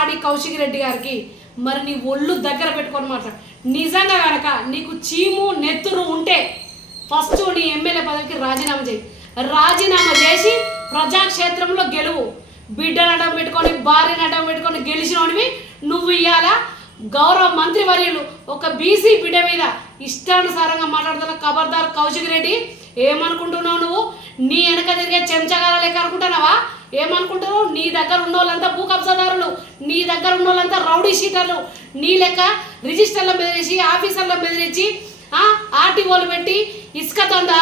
పాడి కౌశిక్ రెడ్డి గారికి మరి నీ ఒళ్ళు దగ్గర పెట్టుకొని మాట్లాడు. నిజంగా కనుక నీకు చీము నెత్తురు ఉంటే ఫస్ట్ నీ ఎమ్మెల్యే పదవికి రాజీనామా చేయి. రాజీనామా చేసి ప్రజాక్షేత్రంలో గెలువు. బిడ్డను అడ్డం పెట్టుకొని భార్యను అడ్డం పెట్టుకొని గెలిచినోడివి నువ్వు. ఇయ్యాల గౌరవ మంత్రి వర్యులు ఒక బీసీ బిడ్డ మీద ఇష్టానుసారంగా మాట్లాడుతున్న ఖబర్దార్ కౌశిక్ రెడ్డి. ఏమనుకుంటున్నావు నువ్వు? నీ వెనక తిరిగే చెంచగాల లెక్క అనుకుంటున్నావా? ఏమనుకుంటున్నావు? నీ దగ్గర ఉన్న వాళ్ళంతా భూ కబ్జాదారులు, నీ దగ్గర ఉన్న వాళ్ళంతా రౌడీ షీటర్లు. నీ లెక్క రిజిస్టర్లో బెదిరించి ఆఫీసర్లో బెదిరించి ఆర్టీఓలు పెట్టి ఇసుక దంద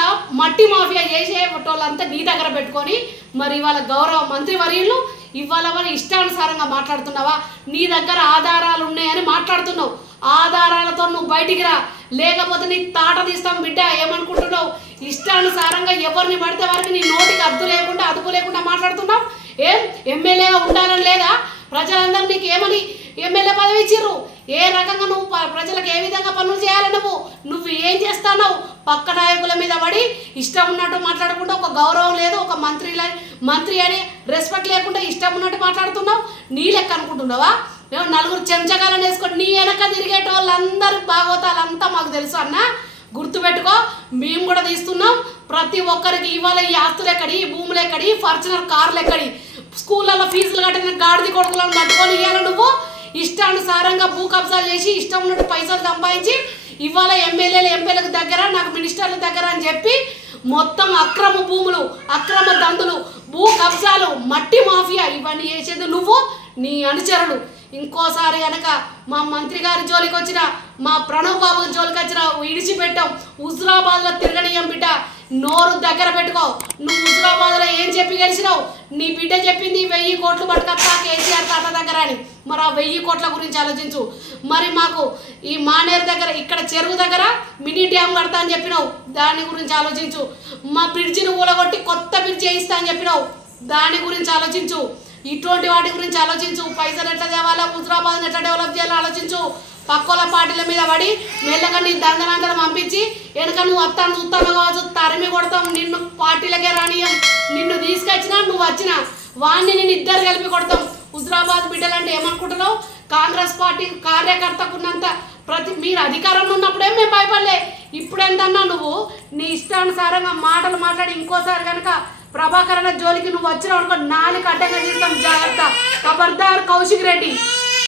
మట్టి మాఫియా చేసే వాళ్ళంతా నీ దగ్గర పెట్టుకొని మరి ఇవాళ గౌరవ మంత్రి వర్యులు ఇవాళ మరి ఇష్టానుసారంగా మాట్లాడుతున్నావా? నీ దగ్గర ఆధారాలు ఉన్నాయని మాట్లాడుతున్నావు. ఆధారాలతో నువ్వు బయటికి రా, లేకపోతే నీ తాట తీస్తాం బిడ్డ. ఏమనుకుంటున్నావు? ఇష్టానుసారంగా ఎవరిని పడితే వారికి నీ నోటికి అదుపు లేకుండా మాట్లాడుతున్నావు. ఏం ఎమ్మెల్యేగా ఉండాలని లేదా? ప్రజలందరూ నీకు ఏమని ఎమ్మెల్యే పదవి ఇచ్చిర్రు? ఏ రకంగా నువ్వు ప్రజలకు ఏ విధంగా పనులు చేయాలి? నువ్వు ఏం చేస్తావు? పక్క నాయకుల మీద పడి ఇష్టం ఉన్నట్టు మాట్లాడకుండా ఒక గౌరవం లేదు, ఒక మంత్రి అని రెస్పెక్ట్ లేకుండా ఇష్టం ఉన్నట్టు మాట్లాడుతున్నావు. నీ లెక్క అనుకుంటున్నావా? నలుగురు చెంచగాలను వేసుకొని నీ వెనక తిరిగేట వాళ్ళందరూ బాగోతాలంతా మాకు తెలుసు అన్న. గుర్తుపెట్టుకో, మేము కూడా తీస్తున్నాం. ప్రతి ఒక్కరికి ఇవాళ ఈ ఆస్తులు ఎక్కడి, ఈ భూములు ఎక్కడి, ఫార్చునర్ కార్లు ఎక్కడి, స్కూళ్ళల్లో ఫీజులు కట్టిన గాడిది కొడుకులను పట్టుకొని ఇవ్వాలి. నువ్వు ఇష్టానుసారంగా భూ కబ్జాలు చేసి ఇష్టం ఉన్నట్టు పైసలు సంపాదించి ఇవాళ ఎంపీలకు దగ్గర, నాకు మినిస్టర్ల దగ్గర అని చెప్పి మొత్తం అక్రమ భూములు, అక్రమ దందులు, భూ కబ్జాలు, మట్టి మాఫియా ఇవన్నీ చేసేది నువ్వు, నీ అనుచరులు. ఇంకోసారి కనుక మా మంత్రి గారి జోలికి వచ్చిన, మా ప్రణవ్ బాబు జోలికి వచ్చిన ఇడిచిపెట్టాం. హుజురాబాద్లో తిరగనీయం బిడ్డ. నోరు దగ్గర పెట్టుకో. నువ్వు హుజురాబాద్లో ఏం చెప్పి గెలిచినావు? నీ బిడ్డ చెప్పింది 1000 కోట్లు పట్టుకొస్తా కేసీఆర్ తాత దగ్గర అని. మరి ఆ 1000 కోట్ల గురించి ఆలోచించు. మరి మాకు ఈ మానేరు దగ్గర ఇక్కడ చెరువు దగ్గర మినీ డ్యామ్ కడతా అని చెప్పినావు, దాని గురించి ఆలోచించు. మా బ్రిడ్జిని ఊలగొట్టి కొత్త బ్రిడ్జ్ చేయిస్తా అని చెప్పినావు, దాని గురించి ఆలోచించు. ఇటువంటి వాటి గురించి ఆలోచించు. పైసలు ఎట్లా తేవాలా, హుజురాబాద్ని ఎట్లా డెవలప్ చేయాలో ఆలోచించు. పక్కల పార్టీల మీద పడి మెల్లగా నీ దందనందరం పంపించి వెనక నువ్వు వస్తాను చూస్తాను కావచ్చు, తరిమి కొడతాం. నిన్ను పార్టీలకే రానియం. నిన్ను తీసుకొచ్చినా నువ్వు వచ్చినా వాడిని నేను ఇద్దరు కలిపి కొడతాం. హుజురాబాద్ బిడ్డలంటే ఏమనుకుంటున్నావు? కాంగ్రెస్ పార్టీ కార్యకర్తకున్నంత మీరు అధికారంలో ఉన్నప్పుడే మేము భయపడలే. ఇప్పుడెంతన్నా నువ్వు నీ ఇష్టానుసారంగా మాటలు మాట్లాడి ఇంకోసారి కనుక ప్రభాకరణ జోలికి నువ్వు వచ్చినావు అనుకో, 4 అడ్డంగా తీస్తాం. జాగ్రత్త. ఖబర్దార్ కౌశిక్ రెడ్డి.